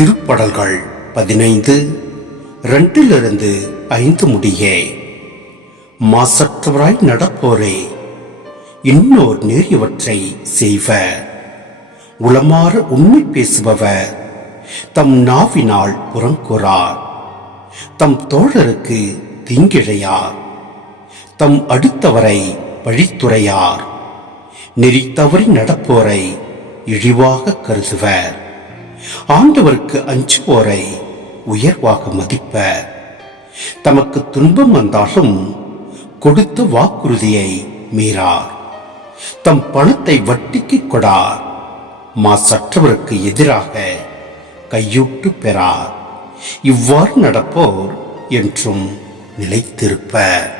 திருப்படல்கள் 15:2-5 முடியே. மாசற்றவராய் நடப்போரே, இன்னோர் நேரியவற்றை செய்வர். உளமாற உண்மை பேசுபவர் தம் நாவினால் புறங்கூறார். தம் தோழருக்கு தீங்கிழையார். தம் அடுத்தவரை பழித்துரையார். நெறி தவறி நடப்போரை இழிவாக கருதுவர். ஆண்டவருக்கு அஞ்சுவோரை உயர்வாக மதிப்பர். தமக்கு துன்பம் வந்தாலும் கொடுத்த வாக்குறுதியை மீறார். தம் பணத்தை வட்டிக்கு கொடார். மாசற்றவருக்கு எதிராக கையூட்டு பெறார். இவ்வாறு நடப்போர் என்றும் நிலைத்திருப்பர்.